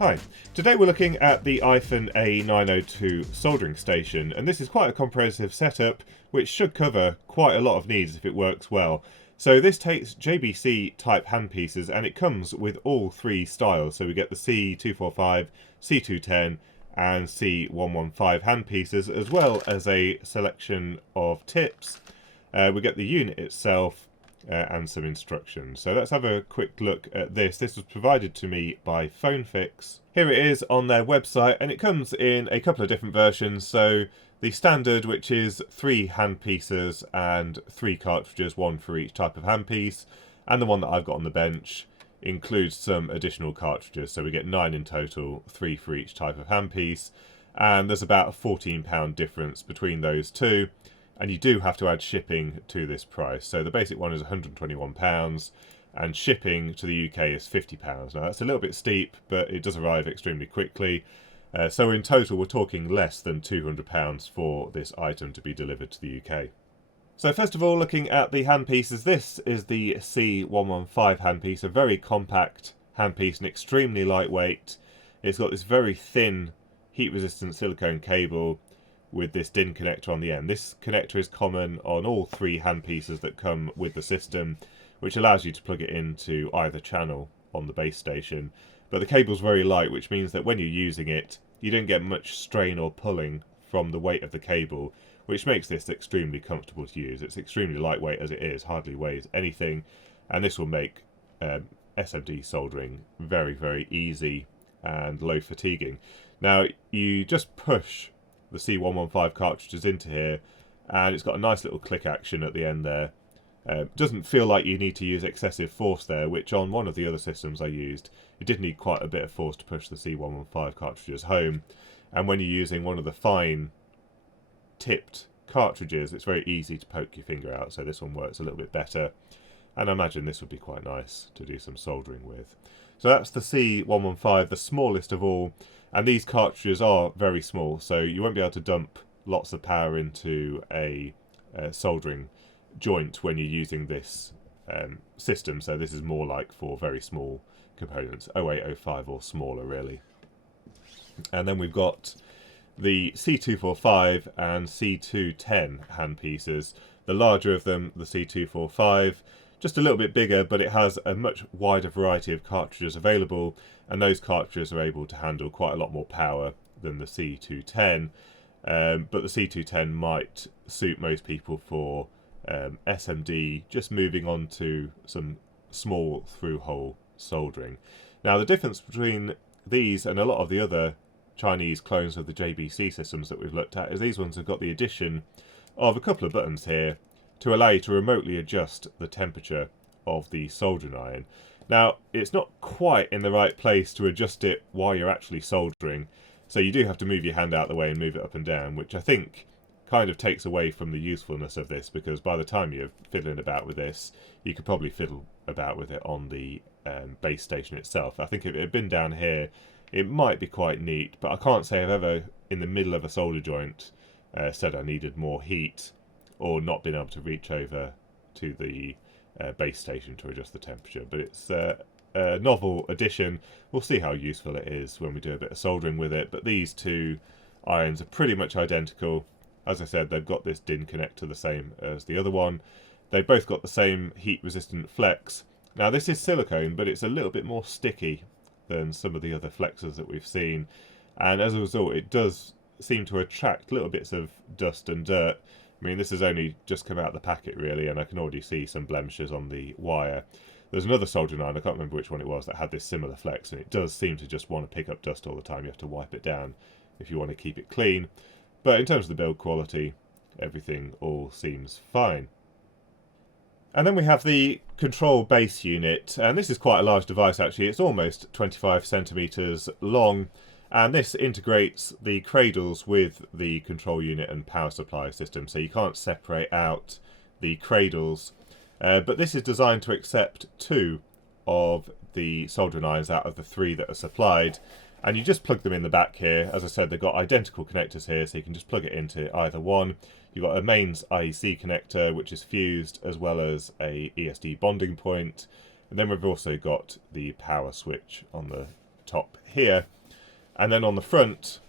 Hi, today we're looking at the Aifen A902 soldering station, and this is quite a comprehensive setup which should cover quite a lot of needs if it works well. So this takes JBC type handpieces and it comes with all three styles. So we get the C245, C210 and C115 handpieces, as well as a selection of tips. We get the unit itself and some instructions. So let's have a quick look at this. This was provided to me by PhoneFix. Here it is on their website, and it comes in a couple of different versions. So the standard, which is 3 handpieces and 3 cartridges, 1 for each type of handpiece, and the one that I've got on the bench includes some additional cartridges. So we get 9 in total, 3 for each type of handpiece, and there's about a £14 difference between those two. And you do have to add shipping to this price. So the basic one is £121 and shipping to the UK is £50. Now that's a little bit steep, but it does arrive extremely quickly. So in total we're talking less than £200 for this item to be delivered to the UK. So first of all, looking at the handpieces, this is the C115 handpiece, a very compact handpiece and extremely lightweight. It's got this very thin heat resistant silicone cable with this DIN connector on the end. This connector is common on all 3 handpieces that come with the system, which allows you to plug it into either channel on the base station. But the cable's very light, which means that when you're using it, you don't get much strain or pulling from the weight of the cable, which makes this extremely comfortable to use. It's extremely lightweight as it is, hardly weighs anything, and this will make SMD soldering very, very easy and low fatiguing. Now, you just push the C115 cartridges into here, and it's got a nice little click action at the end there. Doesn't feel like you need to use excessive force there, which on one of the other systems I used, it did need quite a bit of force to push the C115 cartridges home. And when you're using one of the fine tipped cartridges, it's very easy to poke your finger out, so this one works a little bit better. And I imagine this would be quite nice to do some soldering with. So that's the C115, the smallest of all. And these cartridges are very small, so you won't be able to dump lots of power into a soldering joint when you're using this system. So this is more like for very small components, 08, 05 or smaller really. And then we've got the C245 and C210 handpieces. The larger of them, the C245, just a little bit bigger, but it has a much wider variety of cartridges available, and those cartridges are able to handle quite a lot more power than the C210. But the C210 might suit most people for SMD, just moving on to some small through-hole soldering. Now, the difference between these and a lot of the other Chinese clones of the JBC systems that we've looked at is these ones have got the addition of a couple of buttons here to allow you to remotely adjust the temperature of the soldering iron. Now, it's not quite in the right place to adjust it while you're actually soldering, so you do have to move your hand out the way and move it up and down, which I think kind of takes away from the usefulness of this, because by the time you're fiddling about with this, you could probably fiddle about with it on the base station itself. I think if it had been down here, it might be quite neat, but I can't say I've ever, in the middle of a solder joint, said I needed more heat, or not been able to reach over to the base station to adjust the temperature. But it's a novel addition. We'll see how useful it is when we do a bit of soldering with it. But these two irons are pretty much identical. As I said, they've got this DIN connector the same as the other one. They've both got the same heat resistant flex. Now this is silicone, but it's a little bit more sticky than some of the other flexes that we've seen. And as a result, it does seem to attract little bits of dust and dirt. I mean, this has only just come out of the packet really, and I can already see some blemishes on the wire. There's another soldering iron, I can't remember which one it was, that had this similar flex, and it does seem to just want to pick up dust all the time. You have to wipe it down if you want to keep it clean. But in terms of the build quality, everything all seems fine. And then we have the control base unit, and this is quite a large device actually. It's almost 25 centimeters long, and this integrates the cradles with the control unit and power supply system, so you can't separate out the cradles. But this is designed to accept 2 of the soldering irons out of the 3 that are supplied, and you just plug them in the back here. As I said, they've got identical connectors here, so you can just plug it into either one. You've got a mains IEC connector, which is fused, as well as a ESD bonding point. And then we've also got the power switch on the top here. And then on the front,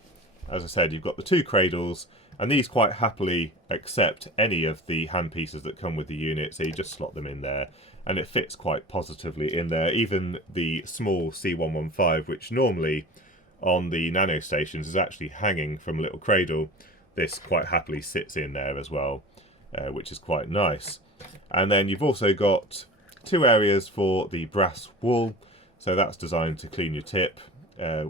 as I said, you've got the two cradles, and these quite happily accept any of the handpieces that come with the unit, so you just slot them in there, and it fits quite positively in there. Even the small C115, which normally on the nano stations is actually hanging from a little cradle, this quite happily sits in there as well, which is quite nice. And then you've also got two areas for the brass wool, so that's designed to clean your tip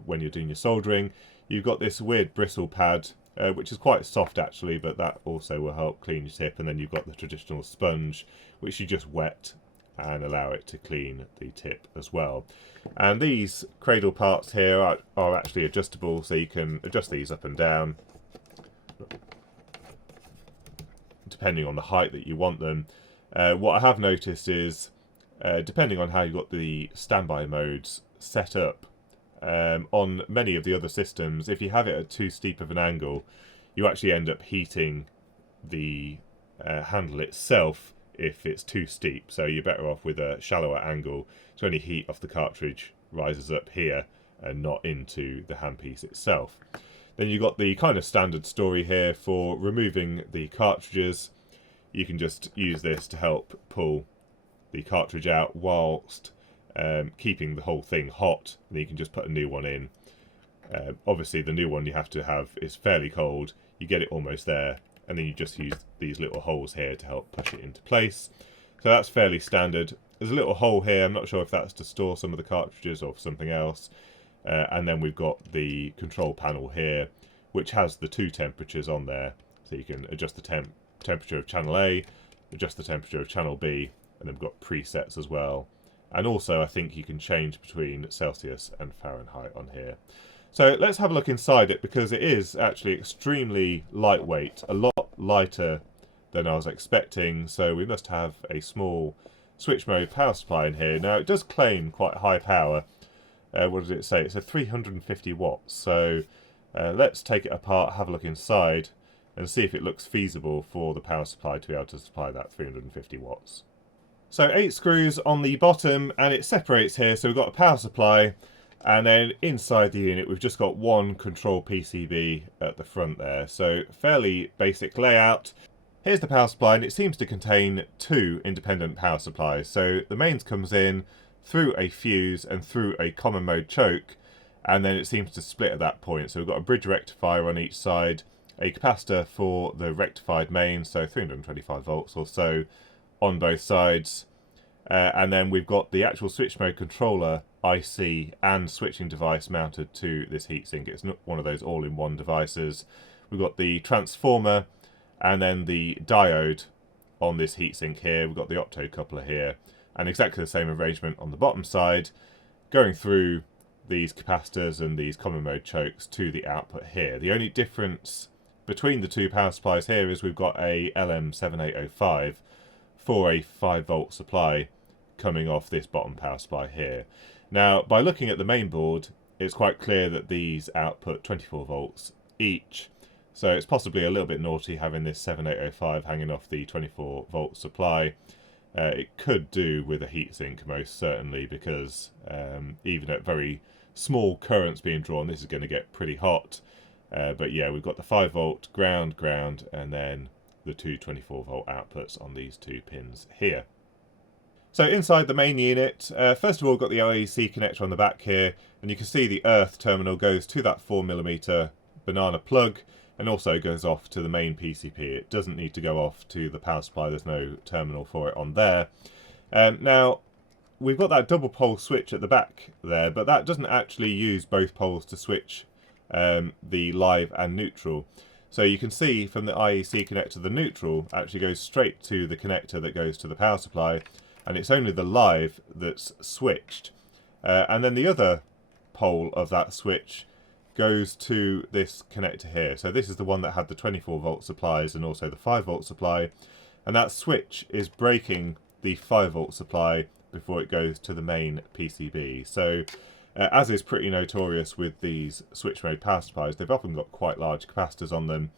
when you're doing your soldering. You've got this weird bristle pad, which is quite soft actually, but that also will help clean your tip. And then you've got the traditional sponge, which you just wet and allow it to clean the tip as well. And these cradle parts here are actually adjustable, so you can adjust these up and down depending on the height that you want them. What I have noticed is, depending on how you've got the standby modes set up, on many of the other systems, if you have it at too steep of an angle, you actually end up heating the handle itself if it's too steep. So you're better off with a shallower angle, so any heat off the cartridge rises up here and not into the handpiece itself. Then you've got the kind of standard story here for removing the cartridges. You can just use this to help pull the cartridge out whilst keeping the whole thing hot, and you can just put a new one in. Obviously the new one you have to have is fairly cold. You get it almost there, and then you just use these little holes here to help push it into place. So that's fairly standard. There's a little hole here, I'm not sure if that's to store some of the cartridges or for something else. And then we've got the control panel here, which has the two temperatures on there, so you can adjust the temperature of channel A, adjust the temperature of channel B, and then we've got presets as well. And also I think you can change between Celsius and Fahrenheit on here. So let's have a look inside it, because it is actually extremely lightweight, a lot lighter than I was expecting. So we must have a small switch mode power supply in here. Now it does claim quite high power. What does it say? It said 350 watts. So let's take it apart, have a look inside, and see if it looks feasible for the power supply to be able to supply that 350 watts. So 8 screws on the bottom, and it separates here. So we've got a power supply, and then inside the unit we've just got one control PCB at the front there. So fairly basic layout. Here's the power supply, and it seems to contain two independent power supplies. So the mains comes in through a fuse and through a common mode choke, and then it seems to split at that point. So we've got a bridge rectifier on each side, a capacitor for the rectified main, so 325 volts or so on both sides, and then we've got the actual switch mode controller IC and switching device mounted to this heatsink. It's not one of those all-in-one devices. We've got the transformer and then the diode on this heatsink here. We've got the optocoupler here, and exactly the same arrangement on the bottom side, going through these capacitors and these common mode chokes to the output here. The only difference between the two power supplies here is we've got a LM7805 for a 5 volt supply coming off this bottom power supply here. Now, by looking at the main board, it's quite clear that these output 24 volts each. So it's possibly a little bit naughty having this 7805 hanging off the 24 volt supply. It could do with a heatsink most certainly, because even at very small currents being drawn, this is going to get pretty hot. But yeah, we've got the 5 volt ground, and then the two 24 volt outputs on these two pins here. So inside the main unit, first of all, we've got the IEC connector on the back here, and you can see the earth terminal goes to that 4mm banana plug, and also goes off to the main PCP. It doesn't need to go off to the power supply, there's no terminal for it on there. Now, we've got that double pole switch at the back there, but that doesn't actually use both poles to switch the live and neutral. So you can see from the IEC connector, the neutral actually goes straight to the connector that goes to the power supply, and it's only the live that's switched. And then the other pole of that switch goes to this connector here. So this is the one that had the 24 volt supplies and also the 5 volt supply, and that switch is breaking the 5 volt supply before it goes to the main PCB. So as is pretty notorious with these switch mode power supplies, they've often got quite large capacitors on them,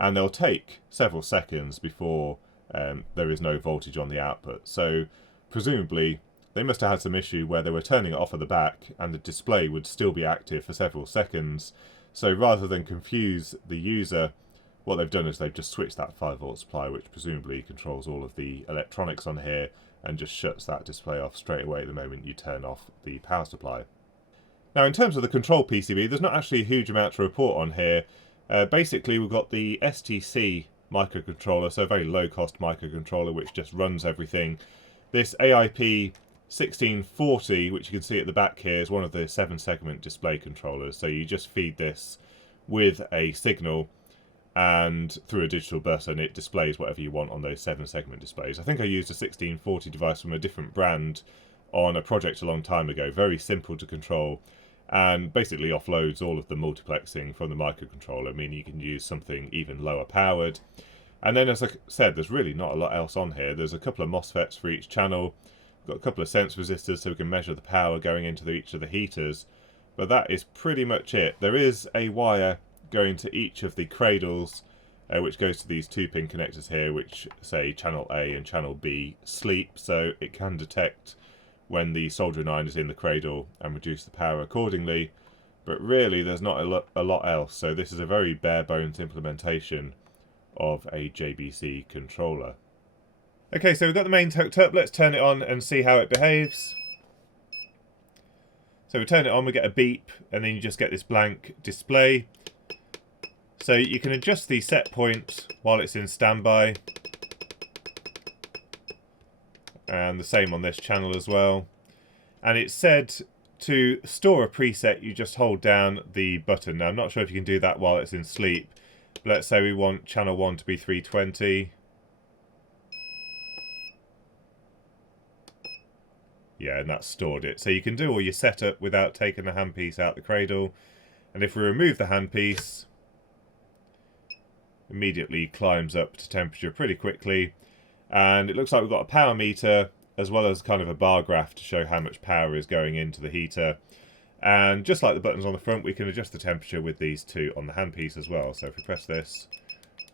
and they'll take several seconds before there is no voltage on the output. So presumably they must have had some issue where they were turning it off at the back and the display would still be active for several seconds. So rather than confuse the user, what they've done is they've just switched that 5V supply, which presumably controls all of the electronics on here, and just shuts that display off straight away the moment you turn off the power supply. Now, in terms of the control PCB, there's not actually a huge amount to report on here. Basically, we've got the STC microcontroller, so a very low-cost microcontroller which just runs everything. This AIP 1640, which you can see at the back here, is one of the 7-segment display controllers. So you just feed this with a signal and through a digital bus, and it displays whatever you want on those 7-segment displays. I think I used a 1640 device from a different brand on a project a long time ago. Very simple to control, and basically offloads all of the multiplexing from the microcontroller, meaning you can use something even lower powered. And then, as I said, there's really not a lot else on here. There's a couple of MOSFETs for each channel. We've got a couple of sense resistors so we can measure the power going into each of the heaters. But that is pretty much it. There is a wire going to each of the cradles, which goes to these 2-pin connectors here, which say channel A and channel B sleep, so it can detect when the soldering iron is in the cradle and reduce the power accordingly. But really there's not a lot else, so this is a very bare bones implementation of a JBC controller. Okay, so we've got the mains hooked up. Let's turn it on and see how it behaves. So we turn it on, we get a beep, and then you just get this blank display. So you can adjust the set point while it's in standby. And the same on this channel as well. And it's said to store a preset, you just hold down the button. Now I'm not sure if you can do that while it's in sleep. But let's say we want channel 1 to be 320. Yeah, and that's stored it. So you can do all your setup without taking the handpiece out the cradle. And if we remove the handpiece, immediately climbs up to temperature pretty quickly. And it looks like we've got a power meter as well as kind of a bar graph to show how much power is going into the heater. And just like the buttons on the front, we can adjust the temperature with these two on the handpiece as well. So if we press this,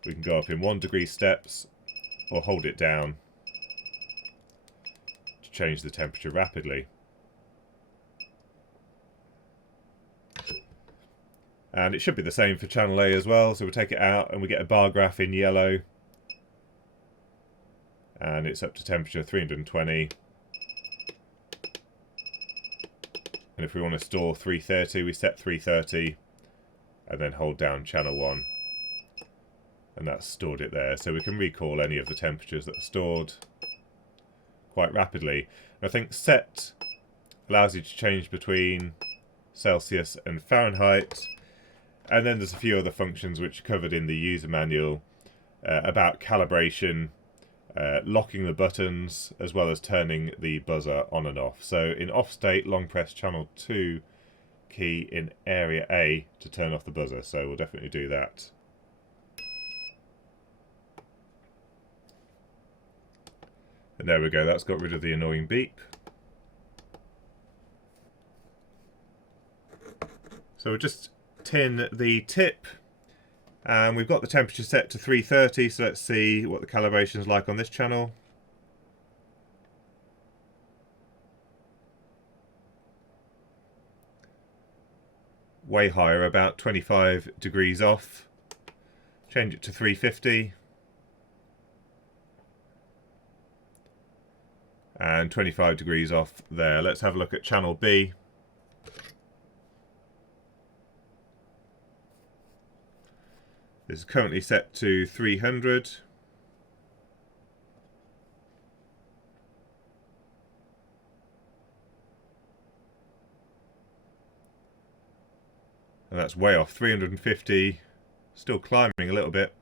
we can go up in 1 degree steps or hold it down to change the temperature rapidly. And it should be the same for channel A as well. So we take it out and we get a bar graph in yellow. And it's up to temperature 320. And if we want to store 330, we set 330 and then hold down channel 1. And that's stored it there. So we can recall any of the temperatures that are stored quite rapidly. And I think set allows you to change between Celsius and Fahrenheit. And then there's a few other functions which are covered in the user manual about calibration, locking the buttons, as well as turning the buzzer on and off. So in off state, long press channel 2 key in area A to turn off the buzzer. So we'll definitely do that. And there we go, that's got rid of the annoying beep. So we'll just tin the tip. And we've got the temperature set to 330, so let's see what the calibration is like on this channel. Way higher, about 25 degrees off. Change it to 350. And 25 degrees off there. Let's have a look at channel B. This is currently set to 300. And that's way off, 350. Still climbing a little bit.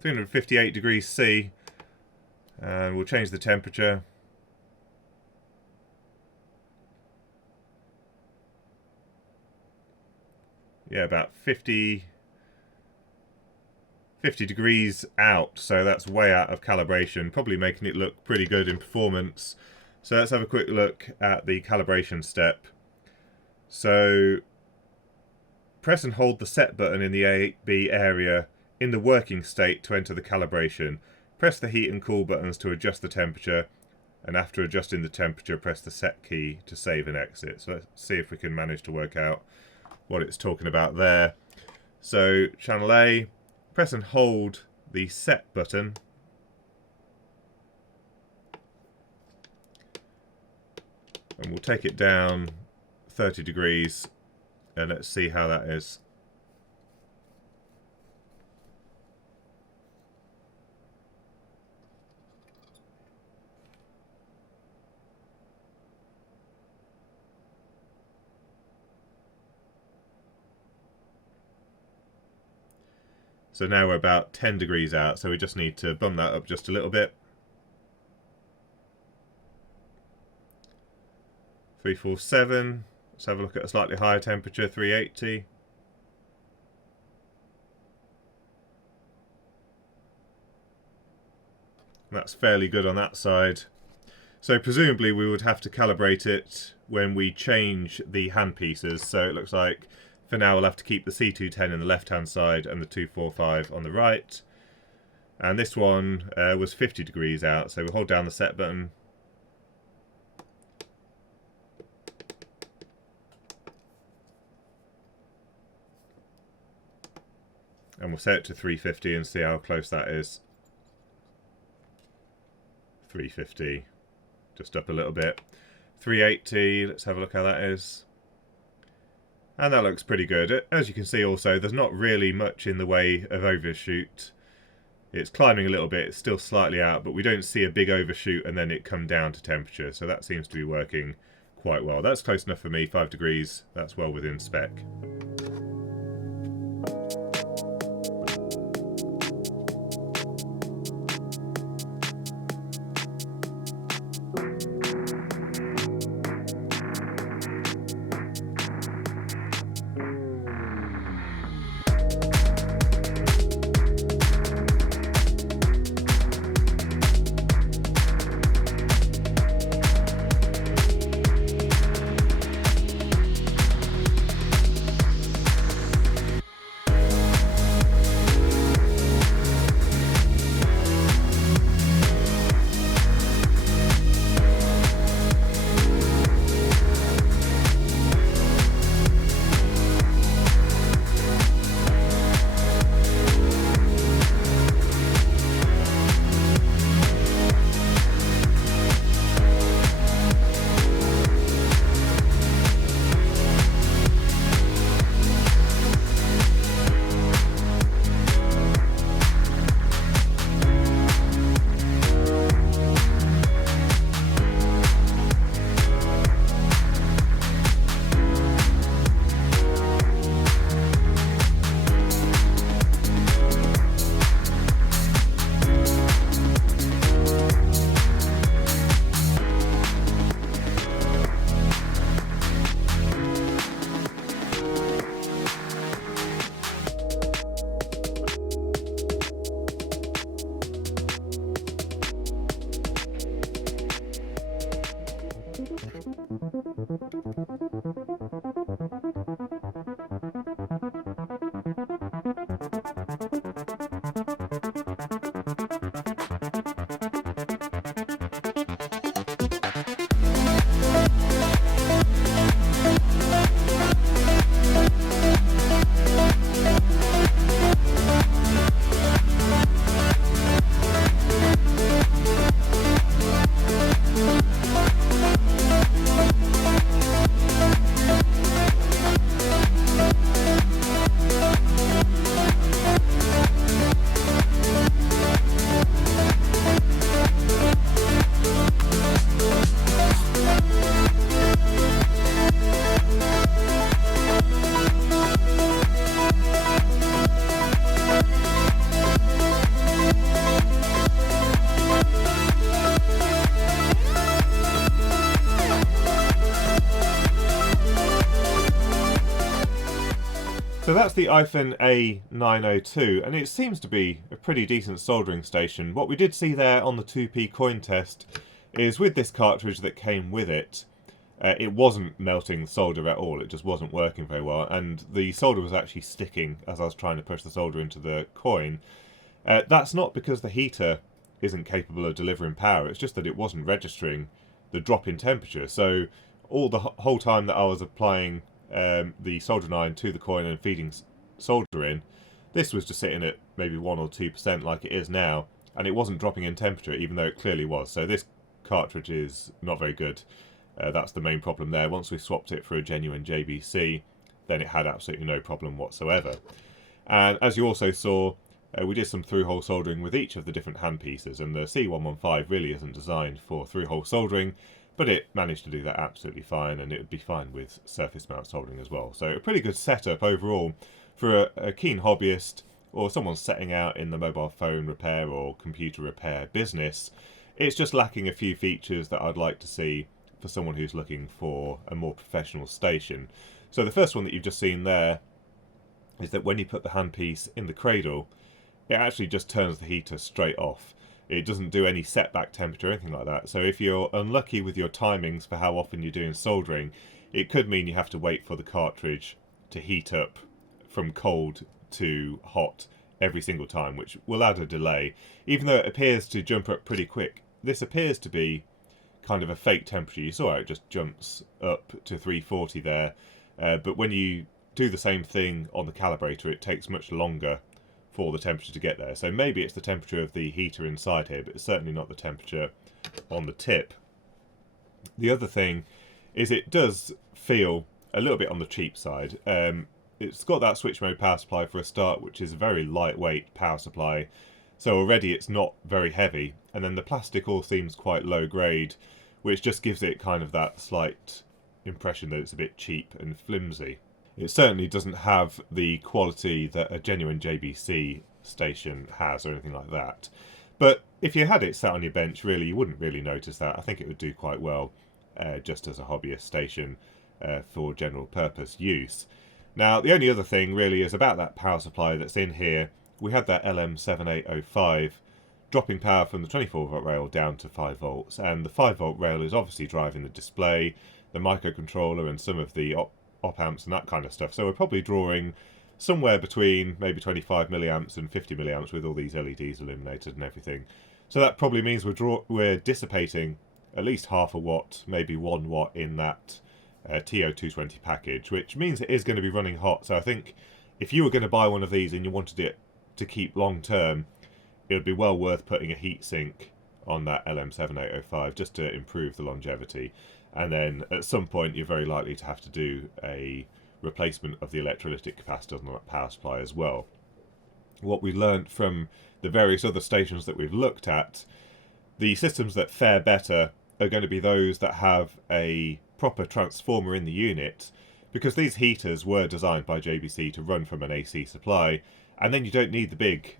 358 degrees C. And we'll change the temperature. Yeah, about 50 degrees out, so that's way out of calibration, probably making it look pretty good in performance. So let's have a quick look at the calibration step. So press and hold the set button in the A-B area in the working state to enter the calibration. Press the heat and cool buttons to adjust the temperature, and after adjusting the temperature, press the set key to save and exit. So let's see if we can manage to work out what it's talking about there. So channel A, press and hold the set button, and we'll take it down 30 degrees, and let's see how that is. So now we're about 10 degrees out, so we just need to bump that up just a little bit. 347. Let's have a look at a slightly higher temperature, 380. That's fairly good on that side. So presumably we would have to calibrate it when we change the handpieces. So it looks like for now we'll have to keep the C210 on the left hand side and the 245 on the right. And this one was 50 degrees out, so we'll hold down the set button. And we'll set it to 350 and see how close that is. 350, just up a little bit. 380, let's have a look how that is. And that looks pretty good. As you can see also, there's not really much in the way of overshoot. It's climbing a little bit, it's still slightly out, but we don't see a big overshoot and then it come down to temperature. So that seems to be working quite well. That's close enough for me, 5 degrees. That's well within spec. So that's the Aifen A902, and it seems to be a pretty decent soldering station. What we did see there on the 2p coin test is with this cartridge that came with it, it wasn't melting solder at all, it just wasn't working very well, and the solder was actually sticking as I was trying to push the solder into the coin. That's not because the heater isn't capable of delivering power, it's just that it wasn't registering the drop in temperature. So all the whole time that I was applying the soldering iron to the coin and feeding solder in, this was just sitting at maybe 1 or 2% like it is now, and it wasn't dropping in temperature even though it clearly was. So this cartridge is not very good. That's the main problem there. Once we swapped it for a genuine JBC, then it had absolutely no problem whatsoever. And as you also saw, we did some through-hole soldering with each of the different handpieces, and the C115 really isn't designed for through-hole soldering, but it managed to do that absolutely fine, and it would be fine with surface mount soldering as well. So a pretty good setup overall for a keen hobbyist or someone setting out in the mobile phone repair or computer repair business. It's just lacking a few features that I'd like to see for someone who's looking for a more professional station. So the first one that you've just seen there is that when you put the handpiece in the cradle, it actually just turns the heater straight off. It doesn't do any setback temperature or anything like that. So if you're unlucky with your timings for how often you're doing soldering, it could mean you have to wait for the cartridge to heat up from cold to hot every single time, which will add a delay. Even though it appears to jump up pretty quick, this appears to be kind of a fake temperature. You saw how it just jumps up to 340 there, but when you do the same thing on the calibrator, it takes much longer for the temperature to get there. So maybe it's the temperature of the heater inside here, but it's certainly not the temperature on the tip. The other thing is it does feel a little bit on the cheap side. It's got that switch mode power supply for a start, which is a very lightweight power supply. So already it's not very heavy, and then the plastic all seems quite low grade, which just gives it kind of that slight impression that it's a bit cheap and flimsy. It certainly doesn't have the quality that a genuine JBC station has or anything like that. But if you had it sat on your bench, really, you wouldn't really notice that. I think it would do quite well just as a hobbyist station for general purpose use. Now, the only other thing really is about that power supply that's in here. We had that LM7805 dropping power from the 24 volt rail down to 5 volts, and the 5 volt rail is obviously driving the display, the microcontroller, and some of the op amps and that kind of stuff. So we're probably drawing somewhere between maybe 25 milliamps and 50 milliamps with all these LEDs illuminated and everything. So that probably means we're dissipating at least half a watt, maybe 1 watt in that TO220 package, which means it is going to be running hot. So I think if you were going to buy one of these and you wanted it to keep long term, it would be well worth putting a heatsink on that LM7805 just to improve the longevity. And then at some point you're very likely to have to do a replacement of the electrolytic capacitors on that power supply as well. What we learned from the various other stations that we've looked at, the systems that fare better are going to be those that have a proper transformer in the unit, because these heaters were designed by JBC to run from an AC supply, and then you don't need the big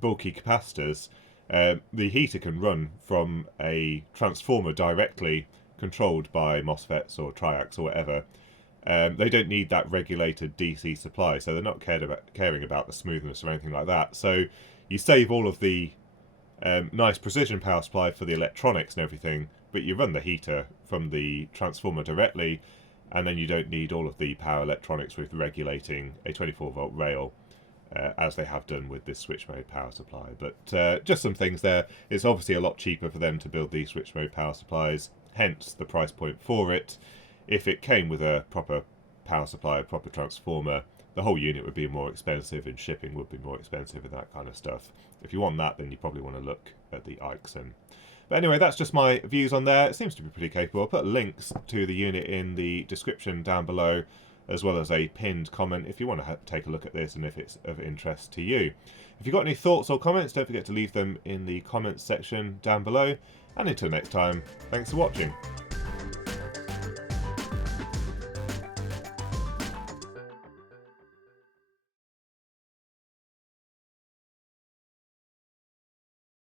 bulky capacitors. The heater can run from a transformer directly, controlled by MOSFETs or triacs or whatever. They don't need that regulated DC supply, so they're not caring about the smoothness or anything like that. So you save all of the nice precision power supply for the electronics and everything, but you run the heater from the transformer directly, and then you don't need all of the power electronics with regulating a 24 volt rail, as they have done with this switch mode power supply. But just some things there. It's obviously a lot cheaper for them to build these switch mode power supplies, hence the price point for it. If it came with a proper power supply, a proper transformer, the whole unit would be more expensive and shipping would be more expensive and that kind of stuff. If you want that, then you probably want to look at the Aifen. But anyway, that's just my views on there. It seems to be pretty capable. I'll put links to the unit in the description down below, as well as a pinned comment if you want to take a look at this and if it's of interest to you. If you've got any thoughts or comments, don't forget to leave them in the comments section down below. And until next time, thanks for watching.